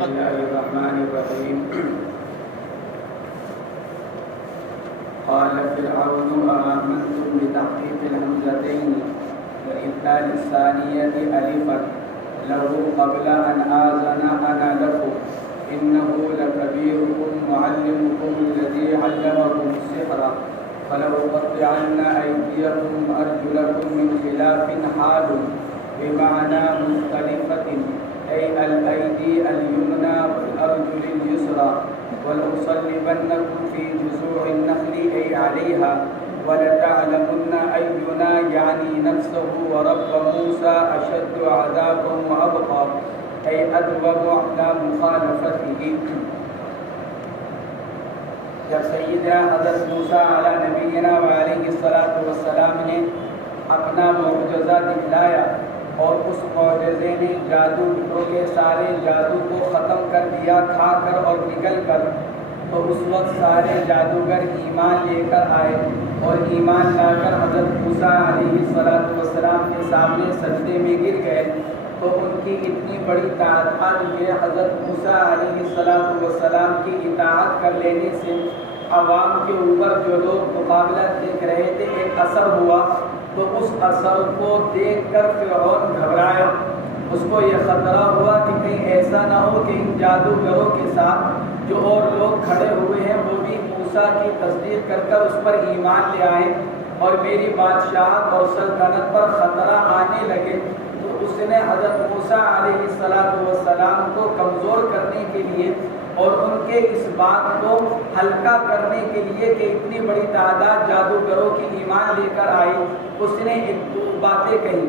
بسم الله الرحمن الرحيم. قال فرعون آمنتم بتحقيق الهمزتين وإبدال الثانية ألفا له قبل أن آذن أنا لكم إنه لكبيركم معلمكم الذي علمكم السحر فلأقطعن أيديكم وأرجلكم من خلاف حال بمعنى مختلفة أي الأيدي اليمنى والأرجل اليسرى ولأصلبنكم في جذوع النخل أي عليها ولتعلمن أينا يعني نفسه ورب موسى أشد عذابا وأبقى أي أدوم على مخالفته. جب سیدنا حضرت موسیٰ علیہ نبینا وعلیہ السلام نے اپنا معجزہ دکھلایا اور اس معجزے نے جادوگروں کے سارے جادو کو ختم کر دیا کھا کر اور نگل کر، تو اس وقت سارے جادوگر ایمان لے کر آئے اور ایمان لا کر حضرت موسیٰ علیہ السلام کے سامنے سجدے میں گر گئے. تو ان کی اتنی بڑی تعداد کہ حضرت موسیٰ علیہ السلام کی اطاعت کر لینے سے عوام کے اوپر جو لوگ مقابلہ دیکھ رہے تھے ایک اثر ہوا. تو اس اثر کو دیکھ کر فرعون گھبرایا. اس کو یہ خطرہ ہوا کہ کہیں ایسا نہ ہو کہ ان جادوگروں کے ساتھ جو اور لوگ کھڑے ہوئے ہیں وہ بھی موسیٰ کی تصدیق کر کر اس پر ایمان لے آئیں اور میری بادشاہت اور سلطنت پر خطرہ آنے لگے. تو اس نے حضرت موسیٰ علیہ السلام کو کمزور کرنے کے لیے اور ان کے اس بات کو ہلکا کرنے کے لیے کہ اتنی بڑی تعداد جادوگروں کی ایمان لے کر آئی، اس نے دو باتیں کہی.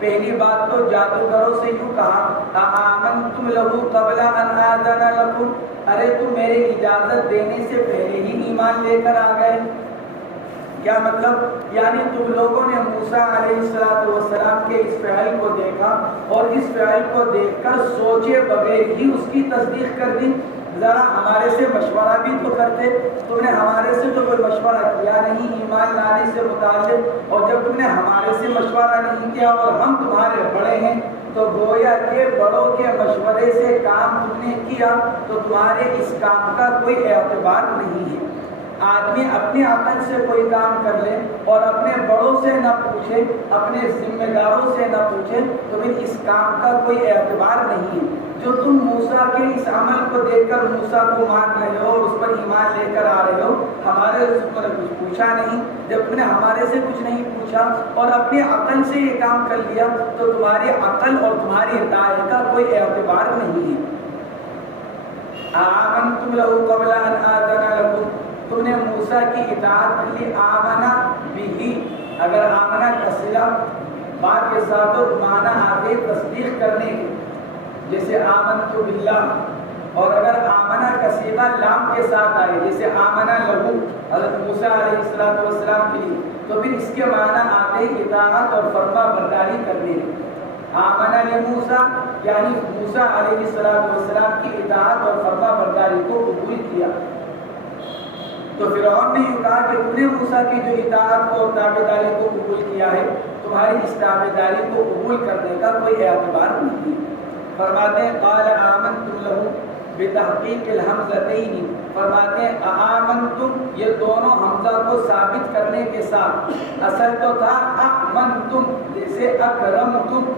پہلی بات تو جادوگروں سے یوں کہا آمنتم لہو قبل ان آذن لکم، ارے تم میرے اجازت دینے سے پہلے ہی ایمان لے کر آ گئے. کیا مطلب؟ یعنی تم لوگوں نے موسیٰ علیہ السلام کے اس فعل کو دیکھا اور اس فعل کو دیکھ کر سوچے بغیر ہی اس کی تصدیق کر دی. ذرا ہمارے سے مشورہ بھی تو کرتے. تم نے ہمارے سے تو کوئی مشورہ کیا نہیں ایمان لانے سے متعلق، اور جب تم نے ہمارے سے مشورہ نہیں کیا اور ہم تمہارے بڑے ہیں تو گویا کہ بڑوں کے مشورے سے کام تم نے کیا تو تمہارے اس کام کا کوئی اعتبار نہیں ہے. آدمی اپنے عقل سے کوئی کام کر لے اور اپنے بڑوں سے نہ پوچھے، اپنے ذمہ داروں سے نہ پوچھے تو پھر اس کام کا کوئی اعتبار نہیں ہے. جو تم موسیٰ کے اس عمل کو دیکھ کر موسیٰ کو مان رہے ہو اور اس پر ایمان لے کر آ رہے ہو، ہمارے اس پر کچھ پوچھا نہیں. جب تم نے ہمارے سے کچھ نہیں پوچھا اور اپنے عقل سے یہ کام کر لیا تو تمہاری عقل اور تمہاری رائے کا کوئی اعتبار نہیں ہے. آمنتم لہو قبل ان آذن لکم، تم نے موسیٰ کی اطاعت کر لی. آمنا بھی، اگر آمنا کا صیغہ با کے ساتھ معنی آگے تصدیق کرنے کی، جیسے آمنت باللہ، اور اگر آمنا کا صیغہ لام کے ساتھ آئے جیسے آمنا لہو حضرت موسیٰ علیہ السلام کے لیے، تو پھر اس کے معنی آتے اطاعت اور فرما برداری کرنے کی. آمنا لموسیٰ یعنی موسیٰ علیہ السلام کی اطاعت اور فرما برداری کو قبول کیا. تو فرعون نے یہ کہا کہ تم نے موسیٰ کی جو اطاعت کو اور تابعداری کو قبول کیا ہے، تمہاری اس تابعداری کو قبول کرنے کا کوئی اعتبار نہیں. فرماتے ہیں قال آمنتم لہو بتحقیق الحمزتین، فرماتے ہیں آمنتم، یہ دونوں حمزہ کو ثابت کرنے کے ساتھ اصل تو تھا آمنتم جیسے اکرمتم،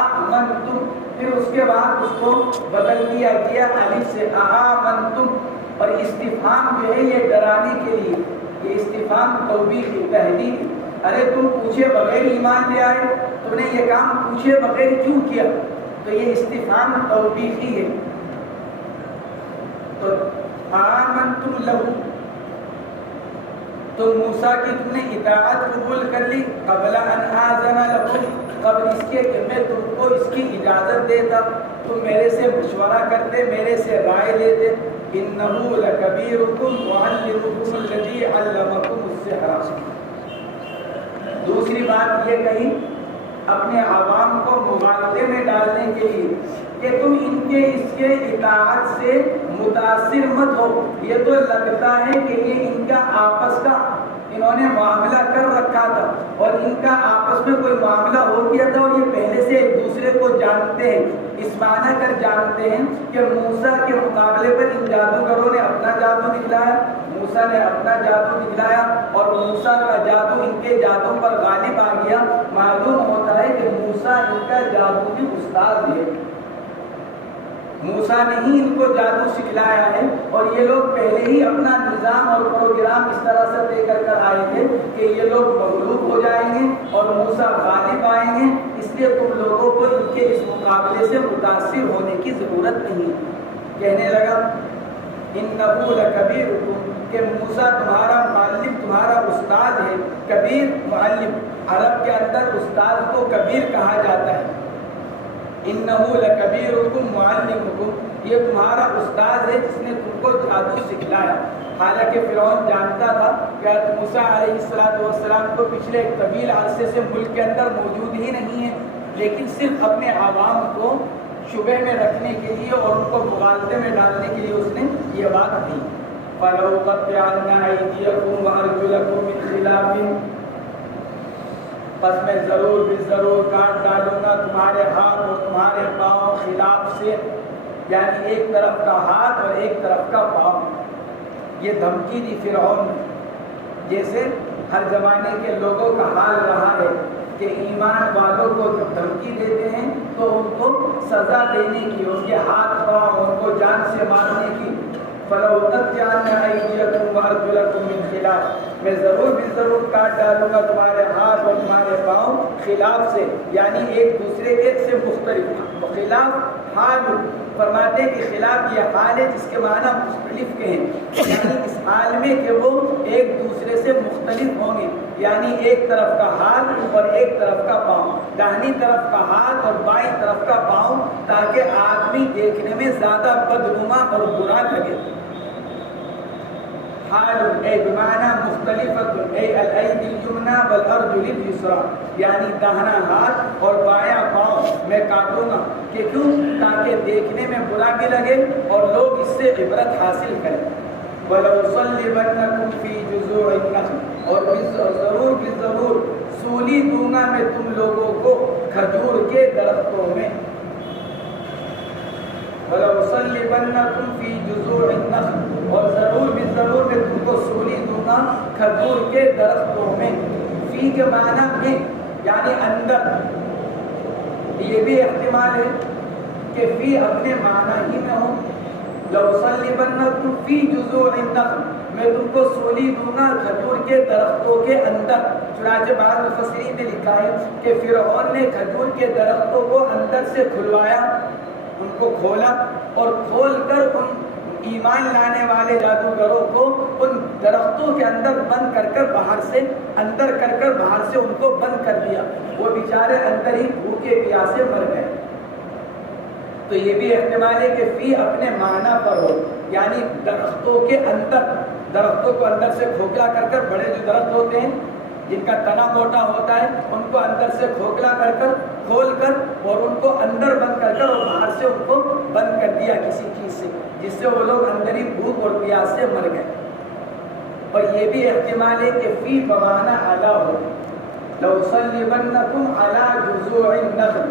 آمنتم، پھر اس کے بعد اس کو بدل دیا گیا الف سے آمنتم. اور استفہام جو ہے یہ ڈرانے کے لیے، یہ استفہام توبیخ تہدید، ارے تم پوچھے بغیر ایمان لے آئے، تم نے یہ کام پوچھے بغیر کیوں کیا؟ تو یہ استفہام توبیخی ہے. تو آمنتم لہو، تو موسیٰ کی تم نے اطاعت قبول کر لی قبل ان آذن لکم، قبل اس کے کہ میں تم کو اس کی اجازت دیتا، تم میرے سے مشورہ کرتے، میرے سے رائے لیتے. انہو لکبیرکم معلمکم الذی علمکم السحر. دوسری بات یہ کہی اپنے عوام کو مغالطے میں ڈالنے کے لیے کہ تم ان کے اس کے اطاعت سے متاثر مت ہو، یہ تو لگتا ہے کہ یہ ان کا آپس کا انہوں نے معاملہ کر رکھا تھا اور ان کا آپس میں کوئی معاملہ ہو گیا تھا اور یہ پہلے سے ایک دوسرے کو جانتے ہیں، اس معنی کر جانتے ہیں کہ موسیٰ کے مقابلے پر ان جادوگروں نے اپنا جادو دکھلایا، موسیٰ نے اپنا جادو دکھلایا اور موسیٰ کا جادو ان کے جادو پر غالب آ گیا۔ معلوم ہوتا ہے کہ موسیٰ ان کا جادو کی استاد ہے، موسیٰ نے ہی ان کو جادو سکھلایا ہے، اور یہ لوگ پہلے ہی اپنا نظام اور پروگرام اس طرح سے طے کر آئے تھے کہ یہ لوگ مغلوب ہو جائیں گے اور موسیٰ غالب آئیں گے، اس لیے تم لوگوں کو ان کے اس مقابلے سے متاثر ہونے کی ضرورت نہیں۔ کہنے لگا اِنَّهُ لَكَبِيرُكُمْ کہ موسیٰ تمہارا معلم، تمہارا استاد ہے۔ کبیر معلم، عرب کے اندر استاد کو کبیر کہا جاتا ہے۔ اِنَّهُ لَكَبِيرُكُمْ مُعَلِّمُكُمْ یہ تمہارا استاد ہے جس نے تم کو جادو سکھلایا۔ حالانکہ فرعون جانتا تھا کہ موسیٰ علیہ السلام کو پچھلے ایک طویل عرصے سے ملک کے اندر موجود ہی نہیں ہے، لیکن صرف اپنے عوام کو شبہ میں رکھنے کے لیے اور ان کو مغالطے میں ڈالنے کے لیے اس نے یہ بات دی۔ فَلَأُقَطِّعَنَّ أَيْدِيَكُمْ وَأَرْجُلَكُمْ مِنْ خِلَافٍ پس میں ضرور کاٹ ڈالوں گا تمہارے ہاتھ اور تمہارے پاؤں خلاف سے، یعنی ایک طرف کا ہاتھ اور ایک طرف کا پاؤں۔ یہ دھمکی دی فرعون نے، جیسے ہر زمانے کے لوگوں کا حال رہا ہے کہ ایمان والوں کو جب دھمکی دیتے ہیں تو ان کو سزا دینے کی، ان کے ہاتھ پاؤں ان کو جان سے مارنے کی۔ فَلَأُقَطِّعَنَّ أَيْدِيَكُمْ وَأَرْجُلَكُمْ مِنْ خِلَافٍ میں ضرور کاٹ ڈالوں گا تمہارے ہاتھ اور تمہارے پاؤں خلاف سے، یعنی ایک دوسرے کے سے مختلف۔ خلاف حال فرماتے کہ خلاف یہ حال ہے جس کے معنی مختلف کے ہیں، یعنی اس حال میں کہ وہ ایک دوسرے سے مختلف ہوں گے، یعنی ایک طرف کا ہاتھ اور ایک طرف کا پاؤں، داہنی طرف کا ہاتھ اور بائیں طرف کا پاؤں، تاکہ آدمی دیکھنے میں زیادہ بدنما اور برا لگے۔ حال اے بمعنی مختلفت اے الایدی الیمنی والارجل الیسری یعنی داہنا ہاتھ اور بایاں پاؤں میں کاٹوں گا، کہ کیوں؟ تاکہ دیکھنے میں برا بھی لگے اور لوگ اس سے عبرت حاصل کریں۔ وَلَأُصَلِّبَنَّكُمْ فِي جُذُوعِ النَّخْلِ اور ضرور سولی دوں گا میں تم لوگوں کو کھجور کے درختوں میں۔ وَلَأُصَلِّبَنَّكُمْ فِي جُذُوعِ النَّخْلِ اور ضرور میں تم کو سولی دوں گا کھجور کے درختوں میں۔ فی کے معنی میں یعنی اندر، یہ بھی احتمال ہے کہ فی اپنے معنی ہی میں ہو۔ لَأُصَلِّبَنَّكُمْ فِي جُذُوعِ النَّخْلِ میں تم کو سولی دوں گا کھجور کے درختوں کے اندر۔ چنانچہ بعض مفسرین نے لکھا ہے کہ فرعون نے کھجور کے درختوں کو اندر سے کھلوایا، ان کو کھولا اور کھول کر ان ایمان لانے والے جادوگروں کو ان درختوں کے اندر بند کر باہر سے اندر کر باہر سے ان کو بند کر دیا۔ وہ بیچارے اندر ہی بھوکے پیاسے مر گئے۔ تو یہ بھی احتمال ہے کہ فی اپنے معنی پر ہو، یعنی درختوں کے اندر، درختوں کو اندر سے کھوکھلا کر بڑے جو درخت ہوتے ہیں جن کا تنا موٹا ہوتا ہے ان کو اندر سے کھوکھلا کھول کر اور ان کو اندر بند کر اور باہر سے ان کو بند کر دیا کسی چیز سے، جس سے وہ لوگ اندر ہی بھوک اور پیاس سے مر گئے۔ اور یہ بھی احتمال ہے کہ فی بمعنی علی ہو۔ لَأُصَلِّبَنَّكُمْ عَلَى جُذُوعِ النَّخْلِ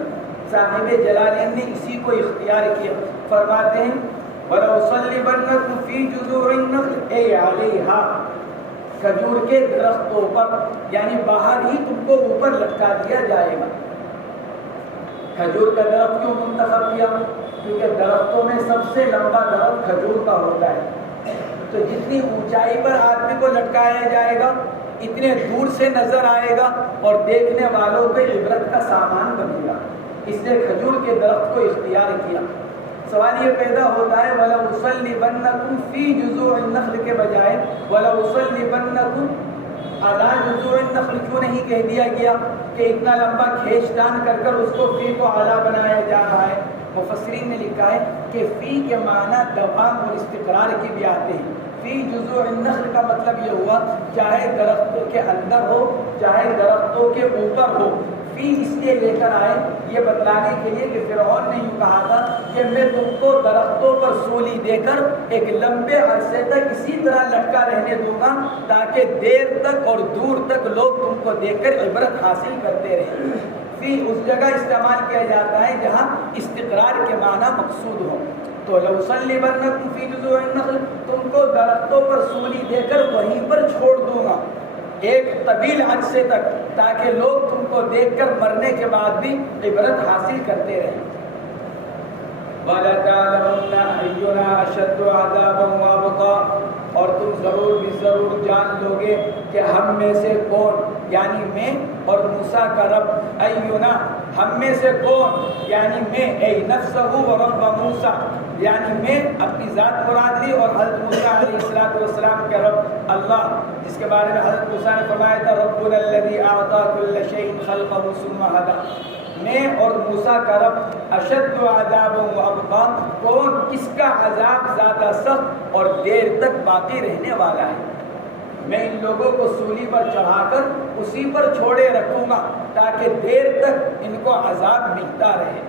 صاحب جلالین نے اسی کو اختیار کیا، فرماتے ہیں وَلَأُصَلِّبَنَّكُمْ فِي جُذُوعِ النَّخْلِ اے عَلَيْهَا کھجور کے درختوں پر، یعنی باہر ہی تم کو اوپر لٹکا دیا جائے گا۔ کھجور کا درخت کیوں منتخب کیا؟ کیونکہ درختوں میں سب سے لمبا درخت کھجور کا ہوتا ہے، تو جتنی اونچائی پر آدمی کو لٹکایا جائے گا اتنے دور سے نظر آئے گا اور دیکھنے والوں پہ عبرت کا سامان بنے گا، اس نے کھجور کے درخت کو اختیار کیا۔ سوال یہ پیدا ہوتا ہے وَلَأُصَلِّبَنَّكُمْ فِي جُذُوعِ النَّخْلِ کے بجائے وَلَأُصَلِّبَنَّكُمْ عَلَى جُذُوعِ النَّخْلِ کیوں نہیں کہہ دیا گیا کہ اتنا لمبا کھینچ تان کر اس کو فی کو اعلیٰ بنایا جا رہا ہے؟ مفسرین نے لکھا ہے کہ فی کے معنی دوام اور استقرار کی بھی آتے ہیں۔ فی جُذُوعِ النَّخْلِ کا مطلب یہ ہوا چاہے درختوں کے اندر ہو چاہے درختوں کے اوپر ہو، فی اس لیے لے کر آئے یہ بتلانے کے لیے کہ فرعون نے یوں کہا تھا کہ میں تم کو درختوں پر سولی دے کر ایک لمبے عرصے تک اسی طرح لٹکا رہنے دوں گا تاکہ دیر تک اور دور تک لوگ تم کو دیکھ کر عبرت حاصل کرتے رہیں۔ فی اس جگہ استعمال کیا جاتا ہے جہاں استقرار کے معنی مقصود ہو۔ تو لَأُصَلِّبَنَّكُمْ فِي جُذُوعِ النَّخْلِ، تم کو درختوں پر سولی دے کر وہیں پر چھوڑ دوں گا ایک طویل عرصے تک تاکہ لوگ تم کو دیکھ کر مرنے کے بعد بھی عبرت حاصل کرتے رہیں۔ وَلَتَعْلَمُنَّ أَيُّنَا أَشَدُّ عَذَابًا وَأَبْقَىٰ، اور تم ضرور بھی ضرور جان لو گے کہ ہم میں سے کون، یعنی میں اور موسیٰ کا رب، ایونا ہم میں سے کون، یعنی میں، اے نفسہ و رب موسیٰ، یعنی میں اپنی ذات مراد لی اور حضرت موسیٰ علیہ السلام کے رب اللہ، جس کے بارے میں حضرت موسیٰ نے فرمایا تھا ربنا الذی اعطی کل شیء خلقہ ثم ہدی، میں اور موسیٰ کا رب اشد عذاب و ابقا، کون کس کا عذاب زیادہ سخت اور دیر تک باقی رہنے والا ہے۔ میں ان لوگوں کو سولی پر چڑھا کر اسی پر چھوڑے رکھوں گا تاکہ دیر تک ان کو عذاب ملتا رہے۔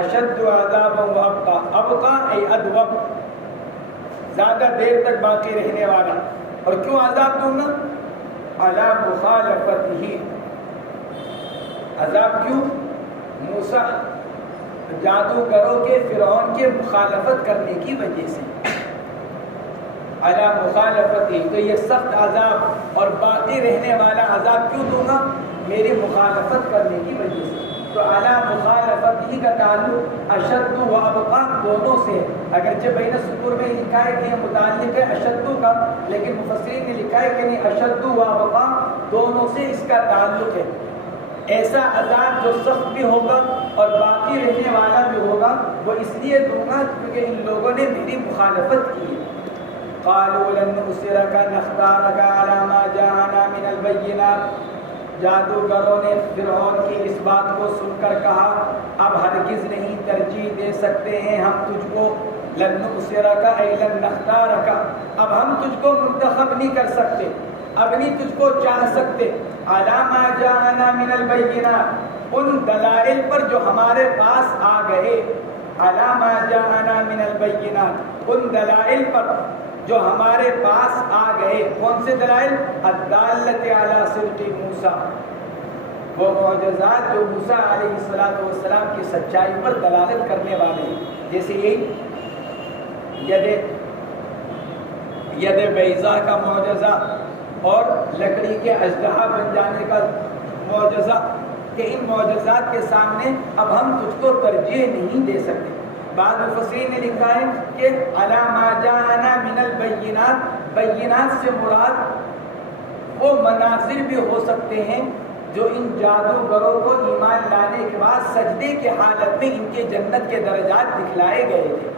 اشد عذاب و ابقا، ابقا ای ادوب، زیادہ دیر تک باقی رہنے والا۔ اور کیوں عذاب دوں گا؟ علی مخالفتہ، عذاب کیوں؟ موسیٰ جادوگروں کے فرعون کے مخالفت کرنے کی وجہ سے، علی مخالفتی، تو یہ سخت عذاب اور باقی رہنے والا عذاب کیوں دوں گا؟ میری مخالفت کرنے کی وجہ سے۔ تو علی مخالفتی کا تعلق اشد و ابقا دونوں سے، اگرچہ بین السطور میں لکھا ہے کہ یہ متعلق ہے اشد کا، لیکن مفسرین نے لکھا ہے کہ نہیں، اشد و ابقا دونوں سے اس کا تعلق ہے۔ ایسا عذاب جو سخت بھی ہوگا اور باقی رہنے والا بھی ہوگا، وہ اس لیے دوں گا کیونکہ ان لوگوں نے میری مخالفت کی ہے۔ قالوا لن نؤثرك نختارك على ما جاءنا من البينات، جادوگروں نے فرعون کی اس بات کو سن کر کہا اب ہرگز نہیں ترجیح دے سکتے ہیں ہم تجھ کو، لن نؤثرك اي لن نختارك، اب ہم تجھ کو منتخب نہیں کر سکتے، اب نہیں تجھ کو چاہ سکتے، علی ما جاءنا من البینات، ان دلائل پر جو ہمارے پاس آ گئے، علی ما جاءنا من البینات، ان دلائل پر جو ہمارے پاس آ گئے۔ کون سے دلائل؟ الدالۃ علی صدق موسیٰ، وہ معجزات جو موسیٰ علیہ السلام کی سچائی پر دلالت کرنے والے ہیں، جیسے یہی ید بیضا کا معجزہ اور لکڑی کے اژدہا بن جانے کا معجزہ، کہ ان معجزات کے سامنے اب ہم تجھ کو ترجیح نہیں دے سکتے۔ بعض مفسرین نے لکھا ہے کہ علی ما جاءنا من البینات، بینات سے مراد وہ مناظر بھی ہو سکتے ہیں جو ان جادوگروں کو ایمان لانے کے بعد سجدے کے حالت میں ان کے جنت کے درجات دکھلائے گئے تھے،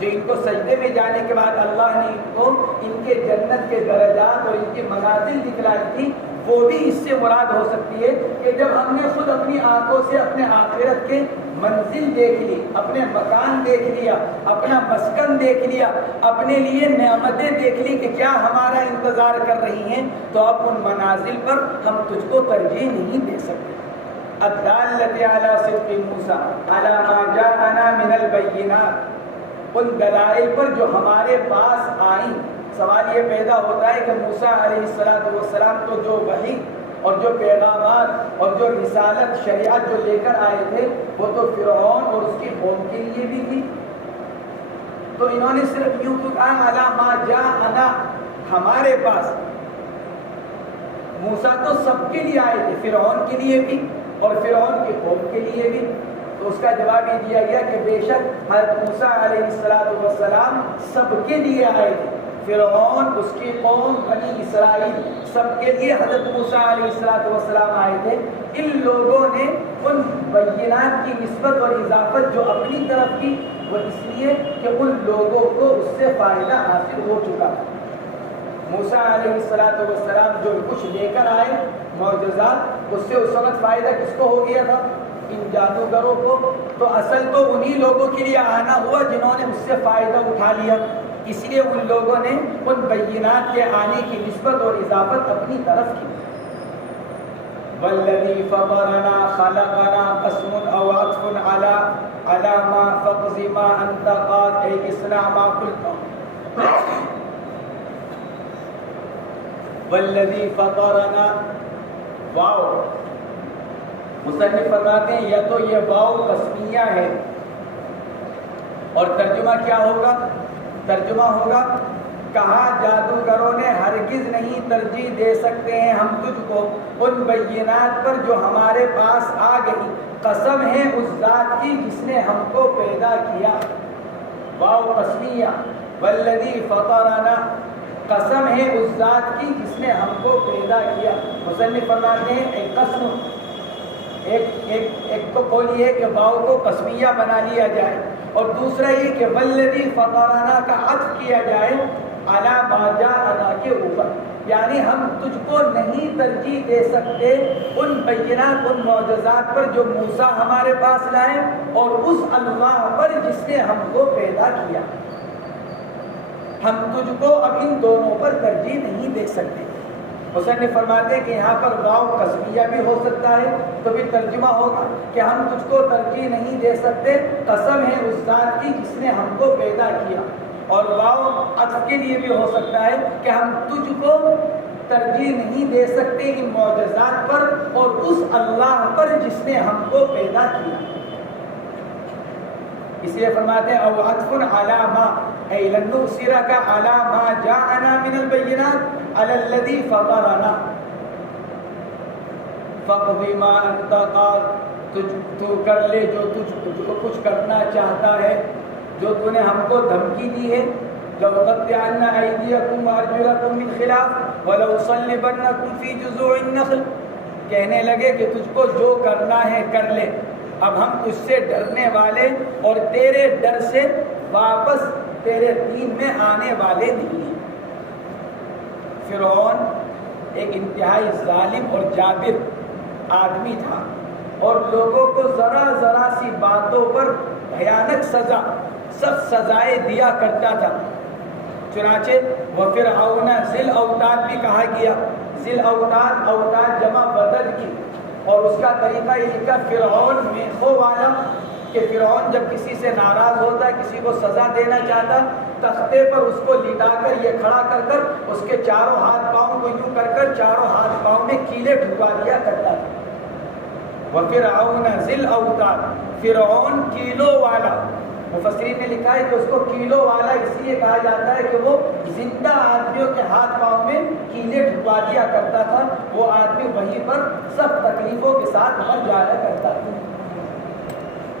جو ان کو سجدے میں جانے کے بعد اللہ نے ان کو ان کے جنت کے درجات اور ان کی منازل دکھلائی تھی، وہ بھی اس سے مراد ہو سکتی ہے کہ جب ہم نے خود اپنی آنکھوں سے اپنے آخرت کے منزل دیکھ لی، اپنے مکان دیکھ لیا، اپنا مسکن دیکھ لیا، اپنے لیے نعمتیں دیکھ لی کہ کیا ہمارا انتظار کر رہی ہیں، تو اب ان منازل پر ہم تجھ کو ترجیح نہیں دے سکتے۔ الدالۃ علی صدق موسیٰ علی ما جاءنا من البینات، ان دلائل پر جو ہمارے پاس آئیں۔ سوال یہ پیدا ہوتا ہے کہ موسیٰ علیہ السلام تو جو وحی اور جو پیغامات اور جو رسالت شریعت جو لے کر آئے تھے وہ تو فرعون اور اس کی قوم کے لیے بھی تھی، تو انہوں نے صرف یوں تو کہا علی ما جاءنا، ہمارے پاس۔ موسیٰ تو سب کے لیے آئے تھے، فرعون کے لیے بھی اور فرعون کی قوم کے لیے بھی، تو اس کا جواب یہ دیا گیا کہ بے شک حضرت موسیٰ علیہ السلام سب کے لیے آئے تھے، فرعون، اس کی قوم، بنی اسرائیل، سب کے لیے حضرت موسیٰ علیہ السلام آئے تھے۔ ان لوگوں نے ان بینات کی نسبت اور اضافت جو اپنی طرف کی، وہ اس لیے کہ ان لوگوں کو اس سے فائدہ حاصل ہو چکا تھا۔ موسیٰ علیہ السلام جو کچھ لے کر آئے معجزات، اس سے اس وقت فائدہ کس کو ہو گیا تھا؟ ان جادوگروں کو۔ تو اصل تو انہی لوگوں کے لیے آنا ہوا جنہوں نے اس سے فائدہ اٹھا لیا، اس لیے ان لوگوں نے ان بینات کے آنے کی نسبت اور اضافت اپنی طرف کی۔ والذی فطرنا خلقنا قسم او عطف على ما فقض ما انت قاد اے اصنع ما قلت والذی فطرنا واو مصنف فرماتے ہیں یا تو یہ واو قسمیہ ہے اور ترجمہ کیا ہوگا؟ ترجمہ ہوگا کہا جادوگروں نے ہرگز نہیں ترجیح دے سکتے ہیں ہم تجھ کو ان بینات پر جو ہمارے پاس آ گئی، قسم ہے اس ذات کی جس نے ہم کو پیدا کیا۔ واو قسمیہ والذی فطرنا، قسم ہے اس ذات کی جس نے ہم کو پیدا کیا۔ مصنف فرماتے ہیں ایک قسم ایک تو قول یہ کہ واو کو قسمیہ بنا لیا جائے اور دوسرا یہ کہ والذی فطرنا کا عطف کیا جائے علی ما جاءنا کے اوپر، یعنی ہم تجھ کو نہیں ترجیح دے سکتے ان بینات ان معجزات پر جو موسیٰ ہمارے پاس لائے اور اس اللہ پر جس نے ہم کو پیدا کیا، ہم تجھ کو اب ان دونوں پر ترجیح نہیں دے سکتے۔ مصنف فرماتے ہیں کہ یہاں پر واو قسمیہ بھی ہو سکتا ہے تو بھی ترجمہ ہوگا کہ ہم تجھ کو ترجیح نہیں دے سکتے، قسم ہے اس ذات کی جس نے ہم کو پیدا کیا، اور واو عطف کے لیے بھی ہو سکتا ہے کہ ہم تجھ کو ترجیح نہیں دے سکتے ان معجزات پر اور اس اللہ پر جس نے ہم کو پیدا کیا۔ اس لیے فرماتے ہیں او عطف علی ما ای لن نؤثرک علی ما جاءنا من البینات علی الذی فطرنا فاقض ما انت قاض، تو کر لے جو کچھ کرنا چاہتا ہے، جو تو نے ہم کو دھمکی دی ہے، لَأُقَطِّعَنَّ أَيْدِيَكُمْ وَأَرْجُلَكُمْ مِنْ خِلَافٍ وَلَأُصَلِّبَنَّكُمْ فِي جُذُوعِ النَّخْلِ، کہنے لگے کہ تجھ کو جو کرنا ہے کر لے، اب ہم تجھ سے ڈرنے والے اور تیرے ڈر سے واپس تیرے دین میں آنے والے نہیں ہیں۔ فرعون ایک انتہائی ظالم اور جابر آدمی تھا اور لوگوں کو ذرا سی باتوں پر بھیانک سزا، سخت سزائیں دیا کرتا تھا۔ چنانچہ وفرعون ذی الاوتاد بھی کہا گیا، ذی الاوتاد اوتاد جمع بدد کی، اور اس کا طریقہ یہ لکھا فرعون میخوں والا، کہ فرعون جب کسی سے ناراض ہوتا، کسی کو سزا دینا چاہتا، تختے پر اس کو لٹا کر یہ کھڑا کر کر اس کے چاروں ہاتھ پاؤں کو یوں کر کر چاروں ہاتھ پاؤں میں کیلے ڈھکا دیا کرتا تھا۔ وفرعون ذی الاوتاد، فرعون کیلوں والا، مفسرین نے لکھا ہے کہ اس کو کیلوں والا اس لیے کہا جاتا ہے کہ وہ زندہ آدمیوں کے ہاتھ پاؤں میں کیلے ڈھکا دیا کرتا تھا، وہ آدمی وہیں پر سخت تکلیفوں کے ساتھ مر جایا کرتا تھا۔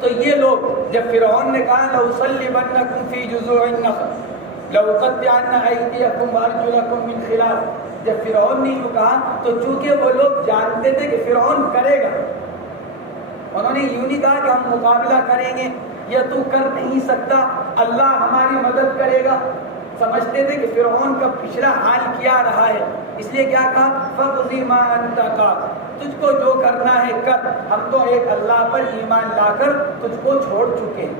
تو یہ لوگ جب فرعون نے کہا لَأُصَلِّبَنَّكُمْ فِي جُذُوعِ النَّخْلِ لَأُقَطِّعَنَّ أَيْدِيَكُمْ وَأَرْجُلَكُمْ مِنْ خِلَافٍ، جب فرعون نے یوں کہا تو چونکہ وہ لوگ جانتے تھے کہ فرعون کرے گا، انہوں نے یوں نہیں کہا کہ ہم مقابلہ کریں گے یا تو کر نہیں سکتا، اللہ ہماری مدد کرے گا، سمجھتے تھے کہ فرعون کا پچھلا حال کیا رہا ہے، اس لیے کیا کہا فَقْضِ مَا أَنْتَ قَاضٍ، تجھ کو جو کرنا ہے کر، ہم تو ایک اللہ پر ایمان لا کر تجھ کو چھوڑ چکے ہیں۔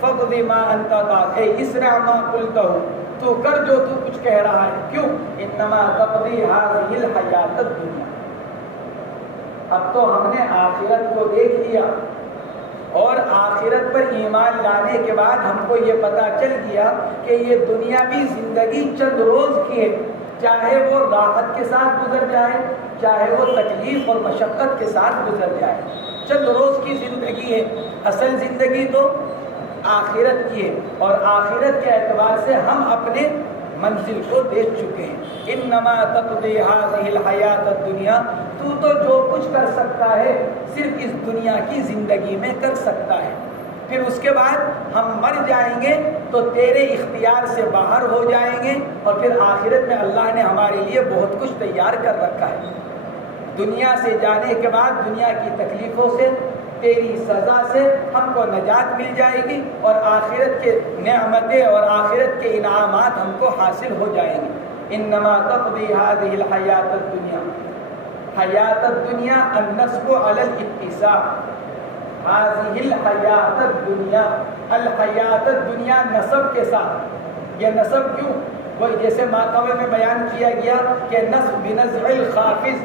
فَقْضِ مَا أَنْتَ قَاضٍ اے اصْنَعْ مَا قُلْتَهُ، تو کر جو تو کچھ کہہ رہا ہے، کیوں إِنَّمَا تَقْضِي هَذِهِ الْحَيَاةَ الدُّنْيَا، اب تو ہم نے آخرت کو دیکھ لیا اور آخرت پر ایمان لانے کے بعد ہم کو یہ پتہ چل گیا کہ یہ دنیاوی زندگی چند روز کی ہے، چاہے وہ راحت کے ساتھ گزر جائے، چاہے وہ تکلیف اور مشقت کے ساتھ گزر جائے، چند روز کی زندگی ہے، اصل زندگی تو آخرت کی ہے، اور آخرت کے اعتبار سے ہم اپنے منزل کو دیکھ چکے ہیں۔ انما تقضی هذه الحیات الدنیا، تو جو کچھ کر سکتا ہے صرف اس دنیا کی زندگی میں کر سکتا ہے، پھر اس کے بعد ہم مر جائیں گے تو تیرے اختیار سے باہر ہو جائیں گے، اور پھر آخرت میں اللہ نے ہمارے لیے بہت کچھ تیار کر رکھا ہے۔ دنیا سے جانے کے بعد دنیا کی تکلیفوں سے، تیری سزا سے ہم کو نجات مل جائے گی، اور آخرت کے نعمتیں اور آخرت کے انعامات ہم کو حاصل ہو جائیں گے۔ انما تقضی هذه الحیات الدنیا، حیات الدنیا النصب علی الاتساع، هذه الحیات الدنیا، الحیات الدنیا نصب کے ساتھ، یہ نصب کیوں؟ وہ جیسے ماقبل میں بیان کیا گیا کہ نصب بنزع الخافض،